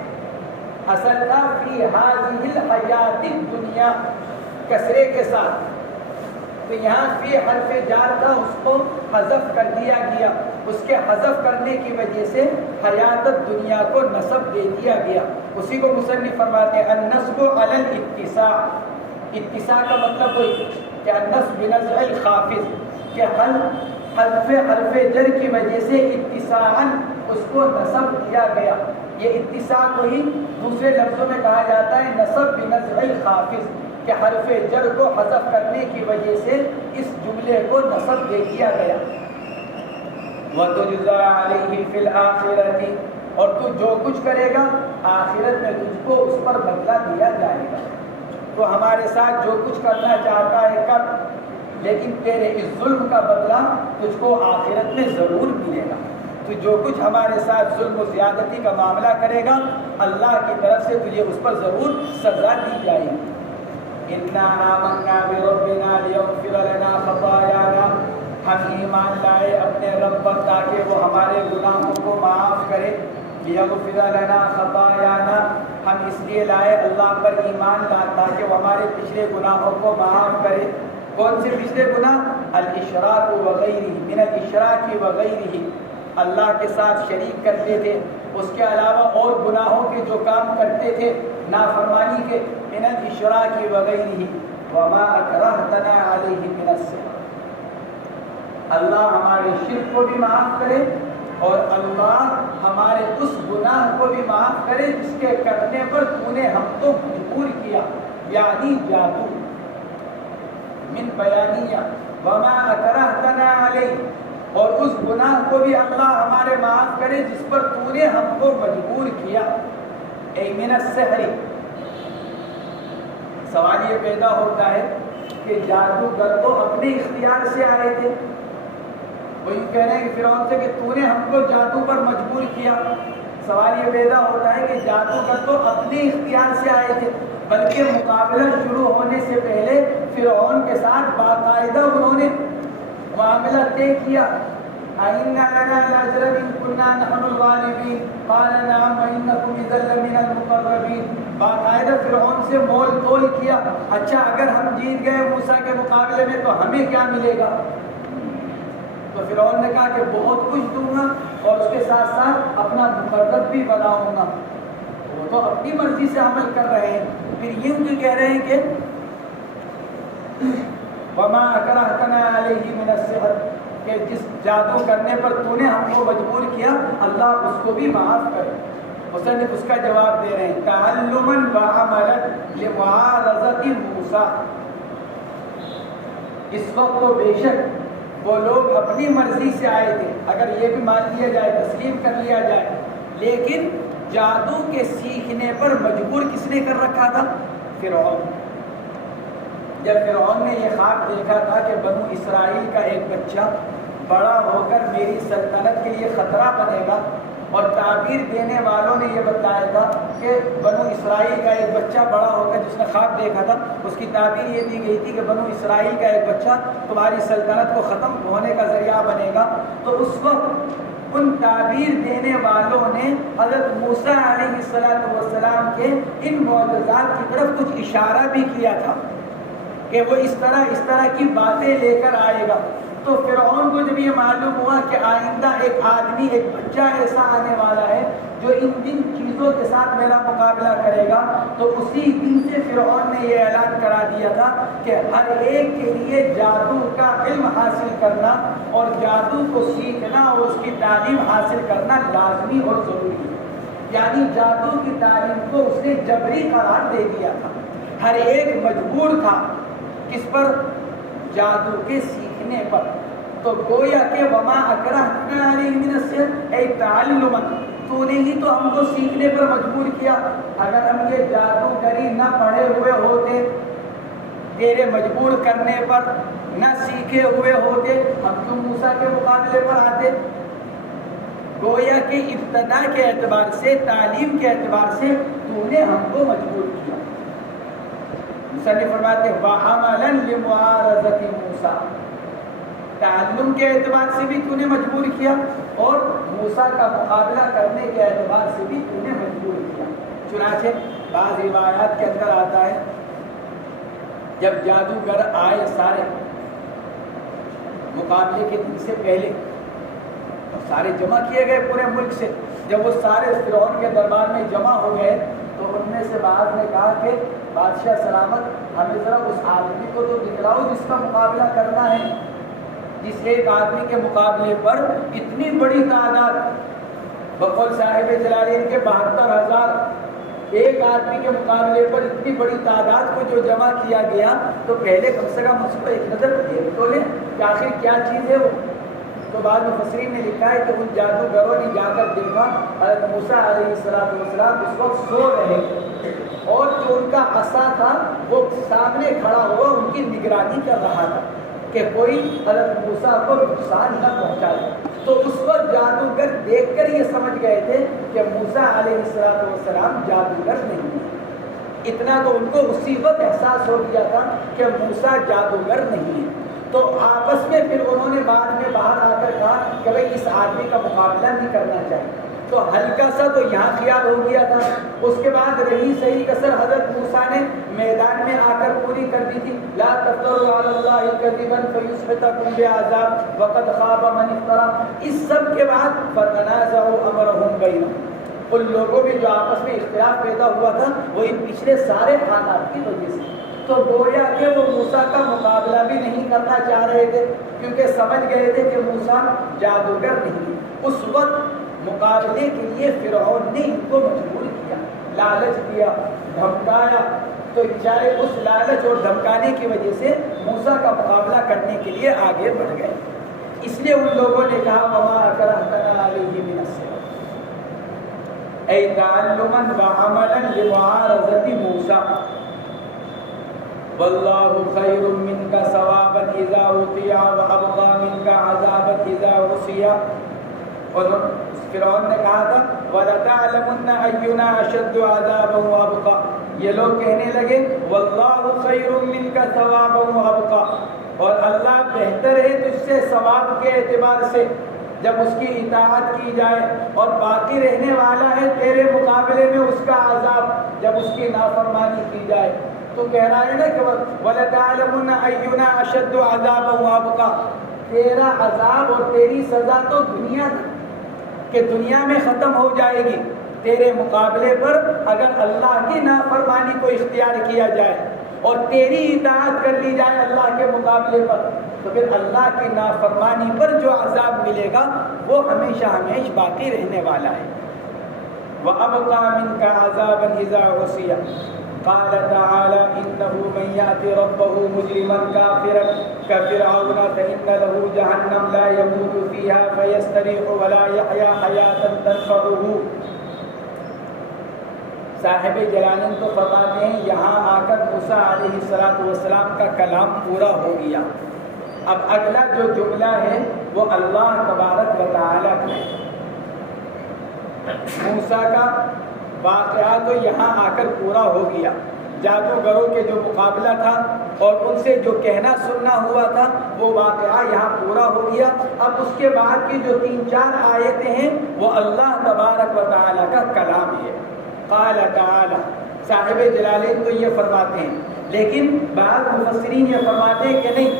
اصل تھا فی ہذہ الحیات الدنیا کسرے کے ساتھ، تو یہاں فی حرف جار تھا، اس کو حذف کر دیا گیا، اس کے حذف کرنے کی وجہ سے حیات الدنیا کو نصب دے دیا گیا۔ اسی کو مصنف فرماتے ہیں النصب علی الاتساع، اتساع کا مطلب وہی کہ النصب بنزع الخافض، کہ حرف جر کی وجہ سے اتساعاً اس کو نصب دیا گیا۔ یہ اتساع کو ہی دوسرے لفظوں میں کہا جاتا ہے نصب بنزع الخافض، کہ حرف جر کو حذف کرنے کی وجہ سے اس جملے کو نصب دے دیا گیا۔ وَتُجْزَىٰ عَلَيْهِ فِي الْآخِرَةِ، اور تو جو کچھ کرے گا آخرت میں تجھ کو اس پر بدلہ دیا جائے گا۔ تو ہمارے ساتھ جو کچھ کرنا چاہتا ہے کر، لیکن تیرے اس ظلم کا بدلہ تجھ کو آخرت میں ضرور ملے گا۔ تو جو کچھ ہمارے ساتھ ظلم و زیادتی کا معاملہ کرے گا اللہ کی طرف سے تجھے اس پر ضرور سزا دی جائے گی۔ اِنَّا آمَنَّا بِرَبِّنَا لِيَغْفِرَ لَنَا خَطَايَانَا، ہم ایمان لائے اپنے رب پر تاکہ وہ ہمارے گناہوں کو معاف کرے۔ لِيَغْفِرَ لَنَا خَطَايَانَا، ہم اس لیے لائے اللہ پر ایمان تاکہ وہ ہمارے پچھلے گناہوں کو معاف کرے۔ کون سے پچھلے گناہ؟ الاشراک وغیرہ، من الاشراک وغیرہ، اللہ کے ساتھ شریک کرتے تھے، اس کے علاوہ اور گناہوں کے جو کام کرتے تھے نافرمانی کے، من الاشراک وغیرہ، وما اکرہتنا علیہ من السحر، اللہ ہمارے شرک کو بھی معاف کرے اور اللہ ہمارے اس گناہ کو بھی معاف کرے جس کے کرنے پر تو نے ہم کو مجبور کیا، یعنی جادو، من بیانیہ، وما اکرہتنا علیہ، اور اس گناہ کو بھی اللہ ہمارے معاف کرے جس پر تو نے ہم کو مجبور کیا، اے من السحر۔ سوال یہ پیدا ہوتا ہے کہ جادوگر تو اپنے اختیار سے آئے تھے، وہی کہہ رہے ہیں کہ فرعون سے کہ تو نے ہم کو جادو پر مجبور کیا۔ سوال یہ پیدا ہوتا ہے کہ جادوگر تو اپنے اختیار سے آئے تھے، بلکہ مقابلہ شروع ہونے سے پہلے فرعون کے ساتھ باقاعدہ انہوں نے معاملہ طے کیا۔ أَإِنَّ لَنَا لَأَجْرًا إِن كُنَّا نَحْنُ الْغَالِبِينَ قَالَ نَعَمْ وَإِنَّكُمْ إِذًا لَّمِنَ الْمُقَرَّبِينَ، باقاعدہ فرعون سے مول تول کیا، اچھا اگر ہم جیت گئے موسیٰ کے مقابلے میں تو ہمیں کیا ملے گا؟ تو فرعون نے کہا کہ بہت کچھ دوں گا اور اس کے ساتھ ساتھ اپنا مقرب بھی بناؤں گا۔ وہ تو اپنی مرضی سے عمل کر رہے ہیں، پھر یوں کیوں کہہ رہے ہیں کہ وما اکرہتنا علیہ من السحر، کہ جس جادو کرنے پر تو نے ہم کو مجبور کیا اللہ اس کو بھی معاف کرے۔ مصنف اس کا جواب دے رہے ہیں تعلماً وعملاً لمعارضۃ موسیٰ، اس وقت تو بے شک وہ لوگ اپنی مرضی سے آئے تھے، اگر یہ بھی مان لیا جائے تسلیم کر لیا جائے، لیکن جادو کے سیکھنے پر مجبور کس نے کر رکھا تھا؟ فرعون۔ جب فرعون نے یہ خواب دیکھا تھا کہ بنو اسرائیل کا ایک بچہ بڑا ہو کر میری سلطنت کے لیے خطرہ بنے گا، اور تعبیر دینے والوں نے یہ بتایا تھا کہ بنو اسرائیل کا ایک بچہ بڑا ہو کر، جس نے خواب دیکھا تھا اس کی تعبیر یہ دی گئی تھی کہ بنو اسرائیل کا ایک بچہ تمہاری سلطنت کو ختم ہونے کا ذریعہ بنے گا، تو اس وقت ان تعبیر دینے والوں نے حضرت موسیٰ علیہ السلام کے ان معجزات کی طرف کچھ اشارہ بھی کیا تھا کہ وہ اس طرح کی باتیں لے کر آئے گا۔ تو فرعون کو جب یہ معلوم ہوا کہ آئندہ ایک آدمی، ایک بچہ ایسا آنے والا ہے جو ان چیزوں کے ساتھ میرا مقابلہ کرے گا، تو اسی دن سے فرعون نے یہ اعلان کرا دیا تھا کہ ہر ایک کے لیے جادو کا علم حاصل کرنا اور جادو کو سیکھنا اور اس کی تعلیم حاصل کرنا لازمی اور ضروری ہے، یعنی جادو کی تعلیم کو اس نے جبری قرار دے دیا تھا، ہر ایک مجبور تھا کس پر؟ جادو کے سیکھنے پر۔ تو گویا کہ وما اکرہتنا علیہ من السحر اے تعلما، تو نے ہی تو ہم کو سیکھنے پر مجبور کیا، اگر ہم یہ جادوگری نہ پڑھے ہوئے ہوتے، تیرے مجبور کرنے پر نہ سیکھے ہوئے ہوتے، ہم کیوں موسیٰ کے مقابلے پر آتے؟ گویا کہ ابتدا کے اعتبار سے، تعلیم کے اعتبار سے تو نے ہم کو مجبور کیا۔ مصنف فرماتے ہیں وَعَمَلًا لِمُعَارَضَةِ موسیٰ، تعلم کے اعتبار سے بھی تو نے مجبور کیا اور موسیٰ کا مقابلہ کرنے کے اعتبار سے بھی تو نے مجبور کیا۔ چنانچہ بعض روایات کے اندر آتا ہے جب جادوگر آئے سارے مقابلے کے دن سے پہلے، سارے جمع کیے گئے پورے ملک سے، جب وہ سارے فرعون کے دربار میں جمع ہو گئے تو ان میں سے بعض نے کہا کہ بادشاہ سلامت ہمیں ذرا اس آدمی کو تو دکھلاؤ جس کا مقابلہ کرنا ہے، جس ایک آدمی کے مقابلے پر اتنی بڑی تعداد، بقول صاحب جلالین کے 72,000 ایک آدمی کے مقابلے پر اتنی بڑی تعداد کو جو جمع کیا گیا، تو پہلے کم سے کم اس کو ایک نظر دیکھ تو لیں کہ آخر کیا چیز ہے وہ۔ تو بعض مفسرین نے لکھا ہے کہ ان جادوگروں نے جا کر دیکھا حضرت موسیٰ علیہ السلام اس وقت سو رہے اور جو ان کا عصا تھا وہ سامنے کھڑا ہوا ان کی نگرانی کر رہا تھا کہ کوئی حضرت موسیٰ کو نقصان نہ پہنچائے۔ تو اس وقت جادوگر دیکھ کر یہ سمجھ گئے تھے کہ موسیٰ علیہ السلام جادوگر نہیں ہے۔ اتنا تو ان کو اسی وقت احساس ہو گیا تھا کہ موسیٰ جادوگر نہیں ہے۔ تو آپس میں پھر انہوں نے بعد میں باہر آ کر کہا کہ بھائی اس آدمی کا مقابلہ نہیں کرنا چاہیے۔ تو ہلکا سا تو یہاں خیال ہو گیا تھا، اس کے بعد رہی صحیح کسر حضرت موسیٰ نے میدان میں آ کر پوری کر دی تھی، لا تفتروا علی اللہ کذبا فیسحتکم بعذاب وقد خاب من افتری۔ اس سب کے بعد فتنازعوا امرهم بینہم، ان لوگوں میں جو آپس میں اختلاف پیدا ہوا تھا وہ ان پچھلے سارے حالات کی وجہ سے، تو گویا کہ وہ موسیٰ کا مقابلہ بھی نہیں کرنا چاہ رہے تھے کیونکہ سمجھ گئے تھے کہ موسیٰ جادوگر نہیں۔ اس وقت مقابلے کے لیے فرعون نے ان کو مجبور کیا، لالچ دیا، دھمکایا، تو بیچارے اس لالچ اور دھمکانے کی وجہ سے موسیٰ کا مقابلہ کرنے کے لیے آگے بڑھ گئے۔ اس لیے ان لوگوں نے کہا وما اکرہتنا علیہ من السحر ای تعلما وعملا لمعارضۃ موسیٰ واللہ خیر منک ثوابا اذا اعطی وابقی منک عذابا اذا عصی۔ اور فرعون نے کہا تھا وَلَتَعْلَمُنَّ أَيُّنَا أَشَدُّ عَذَابًا وَأَبْقَىٰ، یہ لوگ کہنے لگے وَاللَّهُ خَيْرٌ مِّنْكَ ثَوَابًا وَأَبْقَىٰ، اور اللہ بہتر ہے تجھ سے ثواب کے اعتبار سے جب اس کی اطاعت کی جائے، اور باقی رہنے والا ہے تیرے مقابلے میں اس کا عذاب جب اس کی نافرمانی کی جائے۔ تو کہہ رہا ہے نا کہ وَلَتَعْلَمُنَّ أَيُّنَا أَشَدُّ عَذَابًا وَأَبْقَىٰ، تیرا عذاب اور تیری سزا تو دنیا کہ دنیا میں ختم ہو جائے گی، تیرے مقابلے پر اگر اللہ کی نافرمانی کو اختیار کیا جائے اور تیری اطاعت کر لی جائے اللہ کے مقابلے پر، تو پھر اللہ کی نافرمانی پر جو عذاب ملے گا وہ ہمیشہ ہمیشہ باقی رہنے والا ہے۔ وَأَبْقَىٰ مِنْكَ عَذَابًا إِذَا عُصِيَ۔ قال تعالى إنه من يأت ربه مجرما كافرا كفرعون فإن له جهنم لا يموت فيها فيستريح ولا يحيا حياة تنفعه۔ صاحب جلالین تو فرماتے ہیں یہاں آ کر موسیٰ علیہ السلام کا کلام پورا ہو گیا۔ اب اگلا جو جملہ ہے وہ اللہ تبارک و تعالیٰ کا ہے۔ موسیٰ کا واقعہ تو یہاں آ کر پورا ہو گیا، جادوگروں کے جو مقابلہ تھا اور ان سے جو کہنا سننا ہوا تھا وہ واقعہ یہاں پورا ہو گیا۔ اب اس کے بعد کی جو 3-4 آیتیں ہیں وہ اللہ تبارک و تعالیٰ کا کلام ہے۔ قال تعالی، صاحب جلالین تو یہ فرماتے ہیں، لیکن بعض مفسرین یہ فرماتے ہیں کہ نہیں،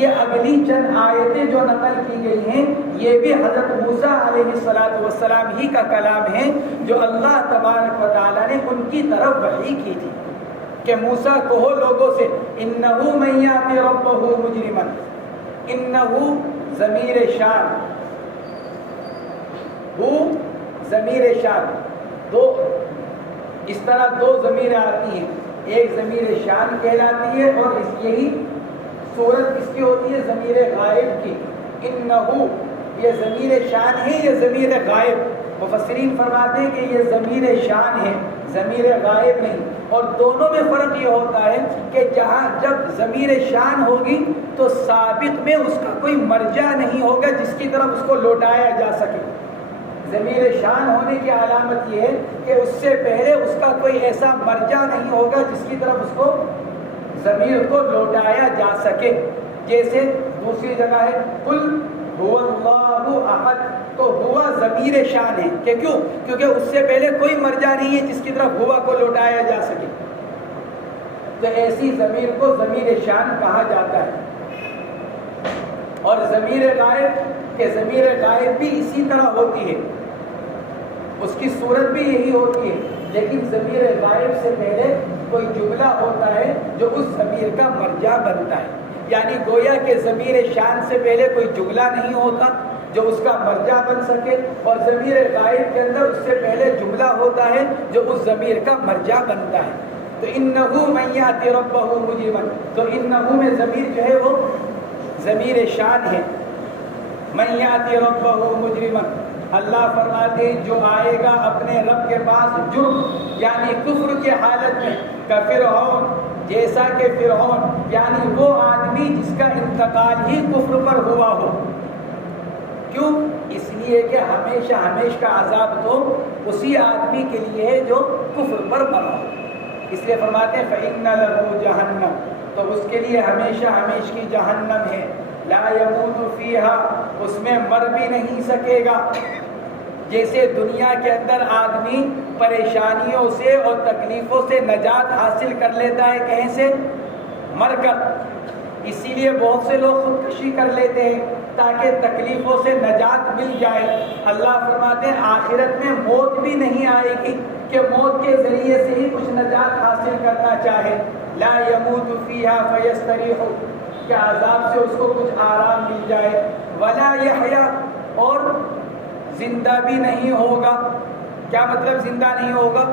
یہ اگلی چند آیتیں جو نقل کی گئی ہیں یہ بھی حضرت موسیٰ علیہ السلام ہی کا کلام ہے جو اللہ تبارک و تعالیٰ نے ان کی طرف وحی کی تھی کہ موسیٰ کہو لوگوں سے انہو من یاتی ربہ مجرما، انہو ضمیر شان، وہ ضمیر شان، اس طرح 2 ضمیریں آتی ہیں، ایک ضمیر شان کہلاتی ہے اور یہی صورت کس کی ہوتی ہے؟ ضمیر غائب کی۔ انہو یہ ضمیر شان ہے، یہ ضمیر غائب، مفسرین فرماتے ہیں کہ یہ ضمیر شان ہے، ضمیر غائب نہیں۔ اور دونوں میں فرق یہ ہوتا ہے کہ جہاں جب ضمیر شان ہوگی تو سابق میں اس کا کوئی مرجع نہیں ہوگا جس کی طرف اس کو لوٹایا جا سکے۔ ضمیر شان ہونے کی علامت یہ ہے کہ اس سے پہلے اس کا کوئی ایسا مرجع نہیں ہوگا جس کی طرف اس کو ضمیر کو لوٹایا جا سکے۔ جیسے دوسری جگہ ہے قل هو اللہ احد، تو ہوا ضمیر شان ہے کہ کیوں؟ کیونکہ اس سے پہلے کوئی مرجع نہیں ہے جس کی طرف ہوا کو لوٹایا جا سکے، تو ایسی ضمیر کو ضمیر شان کہا جاتا ہے۔ اور ضمیر غائب کہ ضمیر غائب بھی اسی طرح ہوتی ہے، اس کی صورت بھی یہی ہوتی ہے، لیکن ضمیر غائب سے پہلے کوئی جملہ ہوتا ہے جو اس ضمیر کا مرجع بنتا ہے، یعنی گویا کہ ضمیر شان سے پہلے کوئی جملہ نہیں ہوتا جو اس کا مرجع بن سکے، اور ضمیر غائب کے اندر اس سے پہلے جملہ ہوتا ہے جو اس ضمیر کا مرجع بنتا ہے۔ تو انہو من یأتی ربہ مجرما، تو انہو میں ضمیر جو ہے وہ ضمیر شان ہے۔ من یأتی ربہ مجرما، اللہ فرماتے ہیں جو آئے گا اپنے رب کے پاس جرم یعنی کفر کے حالت میں، کا فرعون جیسا کہ فرعون یعنی وہ آدمی جس کا انتقال ہی کفر پر ہوا ہو۔ کیوں؟ اس لیے کہ ہمیشہ ہمیشہ کا عذاب تو اسی آدمی کے لیے ہے جو کفر پر مرا ہو، اس لیے فرماتے ہیں فإن لہ جہنم، تو اس کے لیے ہمیشہ ہمیشہ کی جہنم ہے، لا یموت فیہا، اس میں مر بھی نہیں سکے گا۔ جیسے دنیا کے اندر آدمی پریشانیوں سے اور تکلیفوں سے نجات حاصل کر لیتا ہے کہیں سے؟ مر کر، اسی لیے بہت سے لوگ خودکشی کر لیتے ہیں تاکہ تکلیفوں سے نجات مل جائے۔ اللہ فرماتے ہیں آخرت میں موت بھی نہیں آئے گی کہ موت کے ذریعے سے ہی کچھ نجات حاصل کرنا چاہے، لا یموت فیہا فیستریح، کہ عذاب سے اس کو کچھ آرام مل جائے، ولا یحیا، اور زندہ بھی نہیں ہوگا۔ کیا مطلب زندہ نہیں ہوگا؟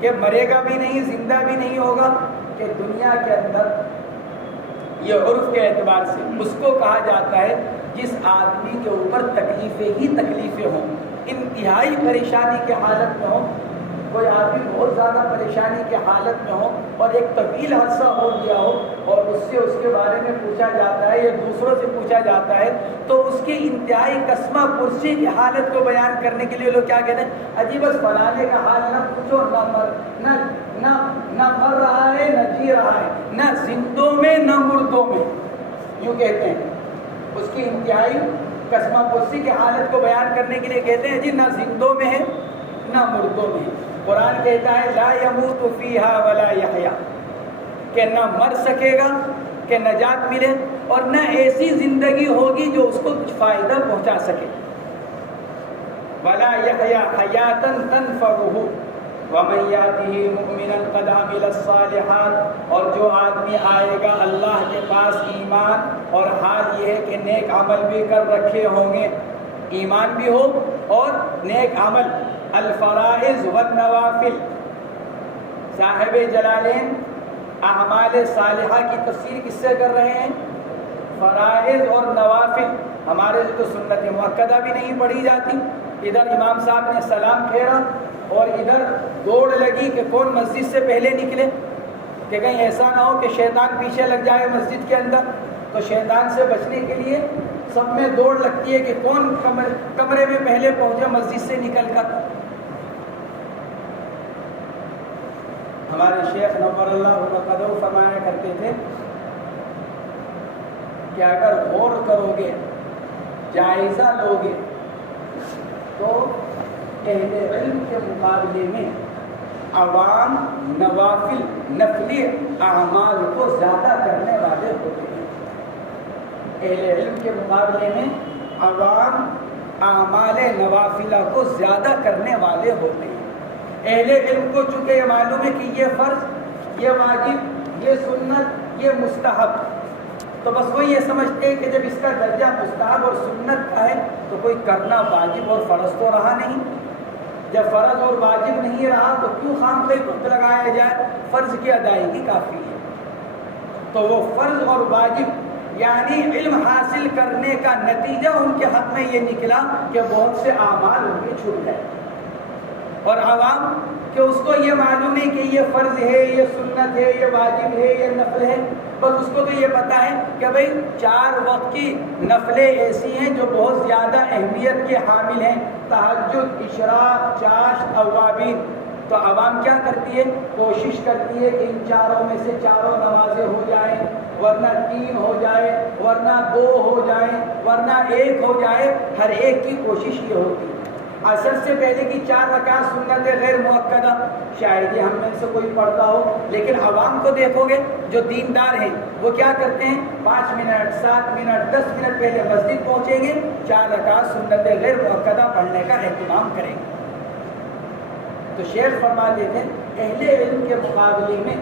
کہ مرے گا بھی نہیں، زندہ بھی نہیں ہوگا، کہ دنیا کے اندر یہ عرف کے اعتبار سے اس کو کہا جاتا ہے جس آدمی کے اوپر تکلیفیں ہی تکلیفیں ہوں، انتہائی پریشانی کے حالت میں ہوں، کوئی آدمی بہت زیادہ پریشانی کے حالت میں ہو اور ایک طویل عرصہ ہو گیا ہو اور اس سے اس کے بارے میں پوچھا جاتا ہے یا دوسروں سے پوچھا جاتا ہے تو اس کی انتہائی قسمہ پرسی کی حالت کو بیان کرنے کے لیے لوگ کیا کہتے ہیں؟ عجیب بس فلانے کا حال نہ پوچھو، نہ مر رہا ہے نہ جی رہا ہے، نہ زندوں میں نہ مردوں میں، یوں کہتے ہیں۔ اس کی انتہائی قسمہ پرسی کی حالت کو بیان کرنے کے لیے کہتے ہیں جی نہ زندوں میں ہے نہ مردوں میں ہے۔ قرآن کہتا ہے لا یموت فیہا ولا یحیا، کہ نہ مر سکے گا کہ نجات ملے، اور نہ ایسی زندگی ہوگی جو اس کو کچھ فائدہ پہنچا سکے۔ ولا یحیا حیاتا تنفعہ ومن یاتہ مؤمنا قد عمل الصالحات، اور جو آدمی آئے گا اللہ کے پاس ایمان اور حال یہ ہے کہ نیک عمل بھی کر رکھے ہوں گے، ایمان بھی ہو اور نیک عمل، الفرائض والنوافل۔ صاحب جلالین اعمال صالحہ کی تفسیر کس سے کر رہے ہیں؟ فرائض اور نوافل۔ ہمارے سے تو سنت مؤکدہ بھی نہیں پڑھی جاتی، ادھر امام صاحب نے سلام پھیرا اور ادھر دوڑ لگی کہ کون مسجد سے پہلے نکلے، کہ کہیں ایسا نہ ہو کہ شیطان پیچھے لگ جائے مسجد کے اندر، تو شیطان سے بچنے کے لیے سب میں دوڑ لگتی ہے کہ کون کمرے میں پہلے پہنچے مسجد سے نکل کر۔ ہمارے شیخ نور اللہ قدر فرمایا کرتے تھے کہ اگر غور کرو گے، جائزہ لوگے، تو اہل علم کے مقابلے میں عوام نوافل نفلی اعمال کو زیادہ کرنے والے ہوتے ہیں۔ اہل علم کے مقابلے میں عوام اعمال نوافلہ کو زیادہ کرنے والے ہوتے ہیں۔ اہل علم کو چونکہ یہ معلوم ہے کہ یہ فرض، یہ واجب، یہ سنت، یہ مستحب، تو بس وہ یہ سمجھتے ہیں کہ جب اس کا درجہ مستحب اور سنت کا ہے تو کوئی کرنا واجب اور فرض تو رہا نہیں، جب فرض اور واجب نہیں رہا تو کیوں خامخواہ وقت لگایا جائے، فرض کی ادائیگی کافی ہے۔ تو وہ فرض اور واجب یعنی علم حاصل کرنے کا نتیجہ ان کے حق میں یہ نکلا کہ بہت سے اعمال ان کے چھوٹ گئے، اور عوام کہ اس کو یہ معلوم ہے کہ یہ فرض ہے، یہ سنت ہے، یہ واجب ہے، یہ نفل ہے، بس اس کو تو یہ پتہ ہے کہ بھئی 4 وقت کی نفلیں ایسی ہیں جو بہت زیادہ اہمیت کے حامل ہیں، تہجد، اشراق، چاشت، اوابین۔ تو عوام کیا کرتی ہے؟ کوشش کرتی ہے کہ ان چاروں میں سے چاروں نمازیں ہو جائیں، ورنہ 3 ہو جائے، ورنہ 2 ہو جائیں، ورنہ 1 ہو جائے، ہر ایک کی کوشش یہ ہوتی ہے۔ عصر سے پہلے کی 4 رکعت سنت غیر مؤکدہ شاید ہی ہم میں سے کوئی پڑھتا ہو، لیکن عوام کو دیکھو گے جو دیندار ہیں وہ کیا کرتے ہیں 5 منٹ 7 منٹ 10 منٹ پہلے مسجد پہنچیں گے، 4 رکعت سنت غیر مؤکدہ پڑھنے کا اہتمام کریں گے۔ تو شیخ فرماتے تھے اہل علم کے مقابلے میں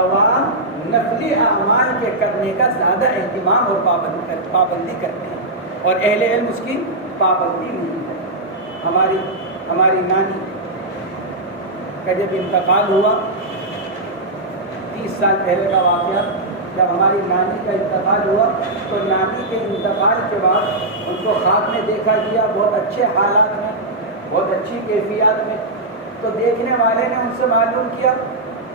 عوام نفلی اعمال کے کرنے کا زیادہ اہتمام اور پابندی کرتے ہیں، اور اہل علم اس کی پابندی نہیں کرتے۔ ہماری نانی کا جب انتقال ہوا 30 سال پہلے کا واقعہ، جب ہماری نانی کا انتقال ہوا تو نانی کے انتقال کے بعد ان کو خواب میں دیکھا گیا بہت اچھے حالات میں، بہت اچھی کیفیات میں۔ تو دیکھنے والے نے ان سے معلوم کیا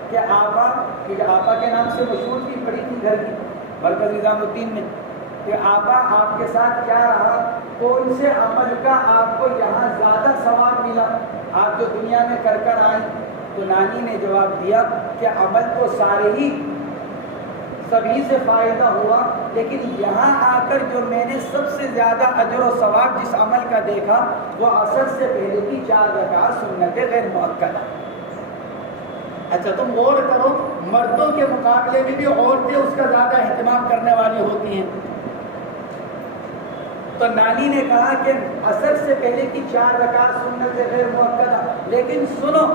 کہ آپا، کیونکہ آپا کے نام سے مشہور تھی، پڑی تھی گھر کی مرکز نظام الدین میں، کہ آپا آپ کے ساتھ کیا رہا، کون سے عمل کا آپ کو یہاں زیادہ ثواب ملا آپ جو دنیا میں کر کر آئیں؟ تو نانی نے جواب دیا کہ عمل تو سارے ہی سبھی سے فائدہ ہوا، لیکن یہاں آ کر جو میں نے سب سے زیادہ اجر و ثواب جس عمل کا دیکھا وہ عصر سے پہلے کی 4 رکعت سنت غیر مؤکدہ۔ اچھا تم غور کرو، مردوں کے مقابلے میں بھی عورتیں اس کا زیادہ اہتمام کرنے والی ہوتی ہیں۔ تو نانی نے کہا کہ عصر سے پہلے کی 4 رکعت سنت غیر مؤکدہ، لیکن سنو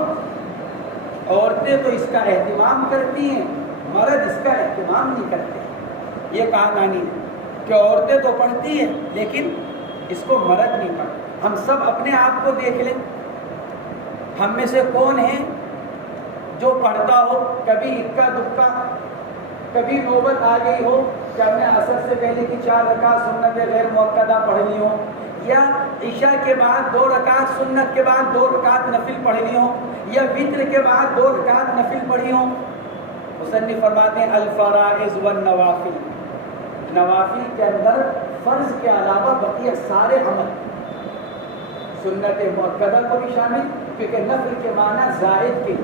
عورتیں تو اس کا اہتمام کرتی ہیں، مرد اس کا اہتمام نہیں کرتے۔ یہ کہا نانی نے کہ عورتیں تو پڑھتی ہیں لیکن اس کو مرد نہیں پڑھتے۔ ہم سب اپنے آپ کو دیکھ لیں، ہم میں سے کون ہے جو پڑھتا ہو، کبھی اکا دکا کبھی نوبت آ گئی ہو کہ ہم نے عصر سے پہلے کی 4 رکعت سنت غیر مؤکدہ پڑھنی ہو، یا عشاء کے بعد 2 رکعت سنت کے بعد 2 رکعت نفل پڑھنی ہو، یا وتر کے بعد 2 رکعت نفل پڑھی ہو؟ مصنف فرماتے ہیں الفرائض والنوافل، نوافل کے اندر فرض کے علاوہ بقیہ سارے عمل، سنت مؤکدہ کو بھی شامل، کیونکہ نفل کے معنی زائد کے،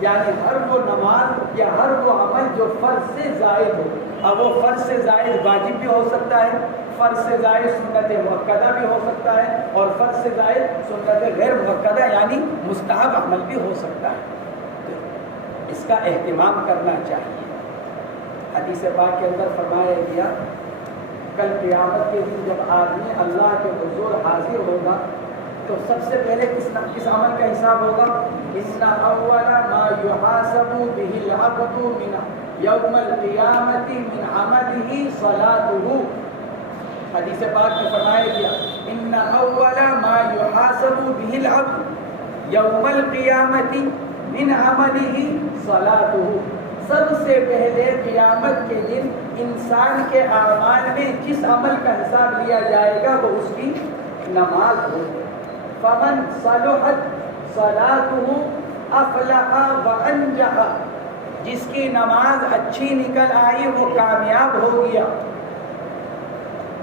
یعنی ہر وہ نماز یا ہر وہ عمل جو فرض سے زائد ہو۔ اب وہ فرض سے زائد واجب بھی ہو سکتا ہے، فرض سے زائد سنت مؤکدہ بھی ہو سکتا ہے، اور فرض سے زائد سنت غیر مؤکدہ یعنی مستحب عمل بھی ہو سکتا ہے۔ اس کا اہتمام کرنا چاہیے۔ حدیث پاک کے اندر فرمایا گیا کل قیامت کے دن جب آدمی اللہ کے حضور حاضر ہوگا تو سب سے پہلے کس عمل کا حساب ہوگا؟ ان اول ما يحاسب به العبد من یوم القیامت من عمله صلاته۔ حدیث پاک میں فرمایا گیا ان اول ما يحاسب به العبد یوم القیامت من عمله صلاته۔ سب سے پہلے قیامت کے دن انسان کے اعمال میں جس عمل کا حساب لیا جائے گا وہ اس کی نماز ہوگی۔ فمن صلحت صلاته افلح وانجح، جس کی نماز اچھی نکل آئی وہ کامیاب ہو گیا۔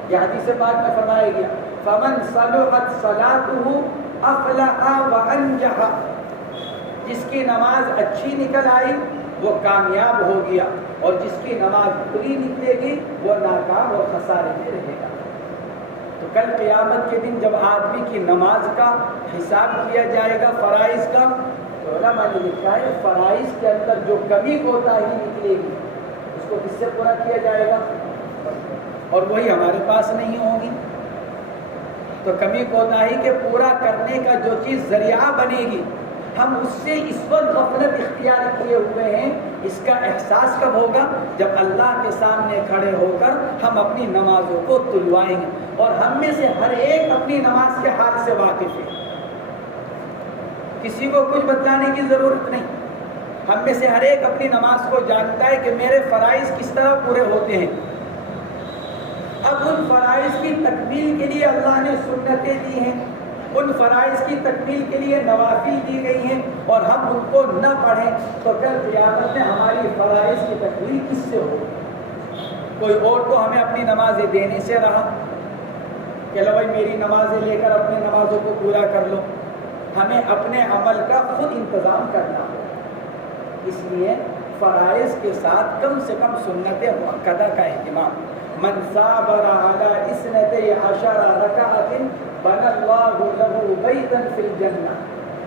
یہ حدیث پاک میں فرمایا گیا فمن صلحت صلاته افلح وانجح، جس کی نماز اچھی نکل آئی وہ کامیاب ہو گیا، اور جس کی نماز بری نکلے گی وہ ناکام اور خسارے میں رہے گا۔ تو کل قیامت کے دن جب آدمی کی نماز کا حساب کیا جائے گا فرائض کا، تو علماء نے لکھا ہے فرائض کے اندر جو کمی کوتاہی نکلے گی اس کو کس سے پورا کیا جائے گا؟ اور وہی ہمارے پاس نہیں ہوگی۔ تو کمی کوتاہی کے پورا کرنے کا جو چیز ذریعہ بنے گی، ہم اس سے اس وقت غفلت اختیار کیے ہوئے ہیں، اس کا احساس کب ہوگا؟ جب اللہ کے سامنے کھڑے ہو کر ہم اپنی نمازوں کو تلوائیں گے، اور ہم میں سے ہر ایک اپنی نماز کے حال سے واقف ہے، کسی کو کچھ بتلانے کی ضرورت نہیں۔ ہم میں سے ہر ایک اپنی نماز کو جانتا ہے کہ میرے فرائض کس طرح پورے ہوتے ہیں۔ اب ان فرائض کی تکمیل کے لیے اللہ نے سنتیں دی ہیں، ان فرائض کی تکمیل کے لیے نوافل دی گئی ہیں، اور ہم ان کو نہ پڑھیں تو کل قیامت میں ہماری فرائض کی تکمیل کس سے ہو؟ کوئی اور تو ہمیں اپنی نمازیں دینے سے رہا کہ لو بھائی میری نمازیں لے کر اپنی نمازوں کو پورا کر لو، ہمیں اپنے عمل کا خود انتظام کرنا ہو۔ اس لیے فرائض کے ساتھ کم سے کم سنت مؤکدہ کا اہتمام، من صابر على 12 رکعۃ بنى الله له بیتا فی الجنہ.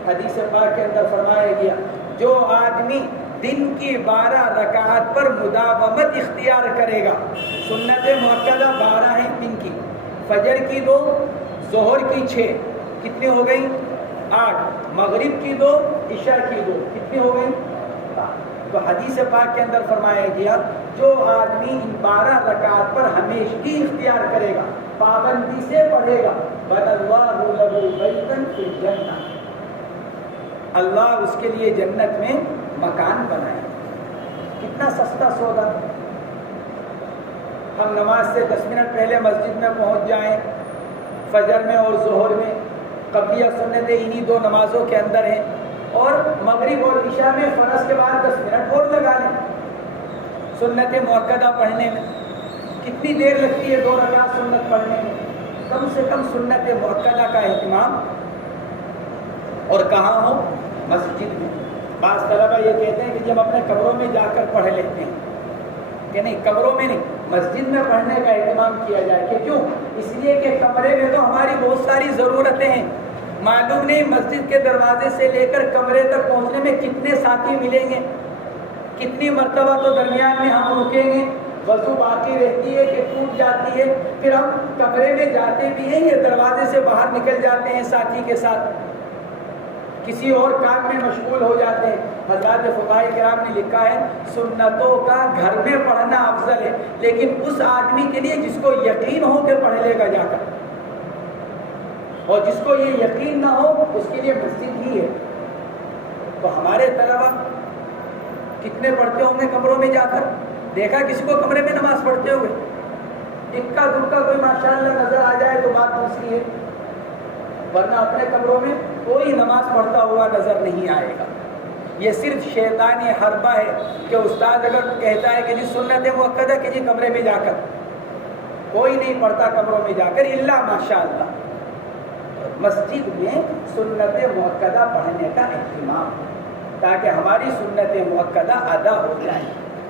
حدیث پاک کے اندر فرمایا گیا جو آدمی دن کی 12 رکعات پر مداومت اختیار کرے گا. سنت مؤکدہ 12 ہیں دن کی، فجر کی 2، ظہر کی 6، کتنی ہو گئی؟ 8. مغرب کی 2، عشاء کی 2، کتنی ہو گئی؟ 8. تو حدیث پاک کے اندر فرمایا گیا جو آدمی ان 12 رکعات پر ہمیشگی اختیار کرے گا، پابندی سے پڑھے گا، بنى الله له بیتا فی الجنہ، اللہ اس کے لیے جنت میں مکان بنائے. کتنا سستا سودا. ہم نماز سے 10 منٹ پہلے مسجد میں پہنچ جائیں، فجر میں اور ظہر میں، قبلیہ سنتیں انہی 2 نمازوں کے اندر ہیں، اور مغرب اور عشاء میں فرض کے بعد 10 منٹ اور لگا لیں. سنت مؤکدہ پڑھنے میں کتنی دیر لگتی ہے 2 رکعت سنت پڑھنے میں؟ کم سے کم سنت مؤکدہ کا اہتمام اور کہاں ہو؟ مسجد میں. بعض طلبہ یہ کہتے ہیں کہ جب اپنے کمروں میں جا کر پڑھ لیتے ہیں، کہ نہیں کمروں میں نہیں، مسجد میں پڑھنے کا اہتمام کیا جائے. کہ کیوں؟ اس لیے کہ کمرے میں تو ہماری بہت ساری ضرورتیں ہیں، معلوم نہیں مسجد کے دروازے سے لے کر کمرے تک پہنچنے میں کتنے ساتھی ملیں گے، کتنی مرتبہ تو درمیان میں ہم رکیں گے، وضو باقی رہتی ہے کہ ٹوٹ جاتی ہے، پھر ہم کمرے میں جاتے بھی ہیں یا دروازے سے باہر نکل جاتے ہیں ساتھی کے ساتھ، کسی اور کام میں مشغول ہو جاتے ہیں. حضرات فقہاء کرام نے لکھا ہے سنتوں کا گھر میں پڑھنا افضل ہے، لیکن اس آدمی کے لیے جس کو یقین ہو کہ پڑھ لے گا جا کر، اور جس کو یہ یقین نہ ہو اس کے لیے مسجد ہی ہے. تو ہمارے طلبہ کتنے پڑھتے ہوں گے کمروں میں جا کر؟ دیکھا کسی کو کمرے میں نماز پڑھتے ہوئے؟ اکا دکا کوئی ماشاءاللہ نظر آ جائے تو بات دوسری ہے، ورنہ اپنے کمروں میں کوئی نماز پڑھتا ہوا نظر نہیں آئے گا. یہ صرف شیطانی حربہ ہے کہ استاد اگر کہتا ہے کہ جی سنت مؤکدہ کہ جی کمرے میں جا کر، کوئی نہیں پڑھتا کمروں میں جا کر الا ماشاءاللہ. مسجد میں سنت مؤکدہ پڑھنے کا اہتمام تاکہ ہماری سنت مؤکدہ ادا ہو جائے.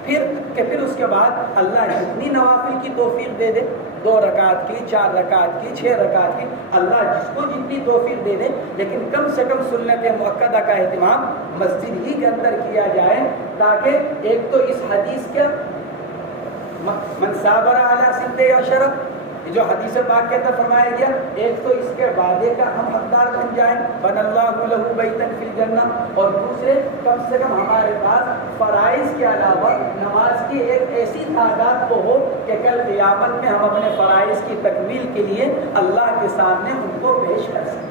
پھر اس کے بعد اللہ جتنی نوافل کی توفیق دے دے، 2 رکعت کی، 4 رکعت کی، 6 رکعت کی، اللہ جس کو جتنی توفیق دے دے، لیکن کم سے کم سنت مؤکدہ کا اہتمام مسجد ہی کے اندر کیا جائے، تاکہ ایک تو اس حدیث کے من صابر علی 16 جو حدیث پاک کے اندر فرمایا گیا، ایک تو اس کے وعدے کا ہم حقدار بن جائیں، بن اللہ لہ بیتا فی الجنہ، اور دوسرے کم سے کم ہمارے پاس فرائض کے علاوہ نماز کی ایک ایسی تعداد تو ہو کہ کل قیامت میں ہم اپنے فرائض کی تکمیل کے لیے اللہ کے سامنے ان کو پیش کر سکیں.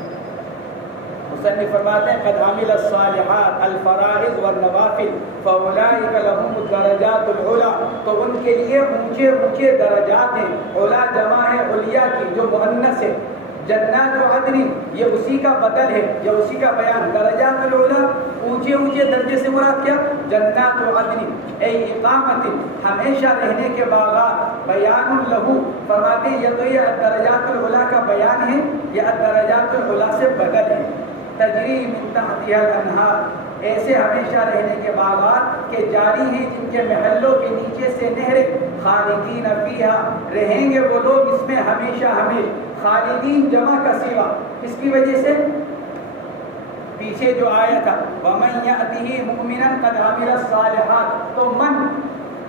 مصنف فرماتے ہیں قد عمل الصالحات الفرائض والنوافل فاولئک لهم الدرجات العلی، تو ان کے لیے اونچے اونچے درجات ہیں. علا جمع ہے علیا کی جو مؤنث ہے، جنات عدن یہ اسی کا بدل ہے، یہ اسی کا بیان. درجات العلی اونچے اونچے درجے سے مراد کیا؟ جنات عدن اے اقامت ہمیشہ رہنے کے باغات. بیان لہو فرماتے ہیں یہ تو یہ درجات العلی کا بیان ہے، یہ درجات العلی سے بدل ہے. تجری من تحتها الانہار ایسے ہمیشہ رہنے کے باغات کہ جاری ہیں جن کے محلوں کے نیچے سے نہریں. خالدین فیہا رہیں گے وہ لوگ اس میں ہمیشہ ہمیشہ. خالدین جمع کا سیوا کس کی وجہ سے؟ پیچھے جو آیا تھا وَمَن يَأْتِهِ مُؤْمِنًا قَدْ عَمِلَ الصَّالِحَاتِ، تو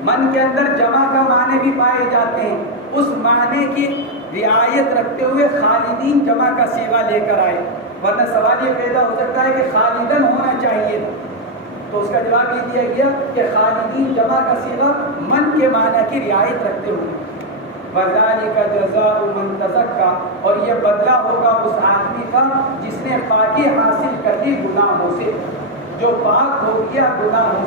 من کے اندر جمع کا معنی بھی پائے جاتے ہیں. اس معنی کی رعایت رکھتے ہوئے خالدین جمع کا سیوا لے کر آئے، ورنہ سوال یہ پیدا ہو سکتا ہے کہ خالدن ہونا چاہیے تھا. تو اس کا جواب یہ دیا گیا کہ خالدین جمع کا صیغہ من کے معنی کی رعایت رکھتے ہوئے. وَذَلِكَ جَزَاءُ مَن تَزَكَّىٰ، اور یہ بدلہ ہوگا اس آدمی کا جس نے پاکی حاصل کر لی گناہوں سے، جو پاک ہو گیا گناہوں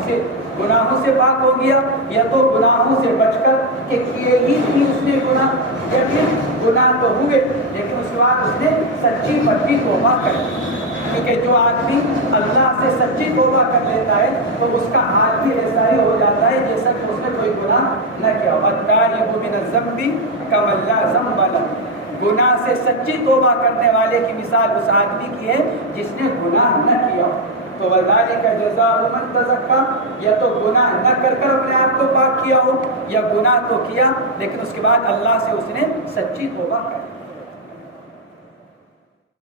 سے پاک ہو گیا، یا تو گناہوں سے بچ کر کہ کیے ہی تھی اس نے گناہ، یا پھر گناہ تو ہوئے لیکن اس کے بعد اس نے سچی پکی توبہ کر لی. کیونکہ جو آدمی اللہ سے سچی توبہ کر لیتا ہے تو اس کا حال بھی ایسا ہی ہو جاتا ہے جیسا کہ اس نے کوئی گناہ نہ کیا. وَالتَّائِبُ مِنَ الذَّنبِ كَمَن لَّا ذَنبَ لَهُ، گناہ سے سچی توبہ کرنے والے کی مثال اس آدمی کی ہے جس نے گناہ نہ کیا. تو وذالک جزاء من تزکا، یا تو گناہ نہ کر کر اپنے آپ کو پاک کیا ہو، یا گناہ تو کیا لیکن اس کے بعد اللہ سے اس نے سچی توبہ کر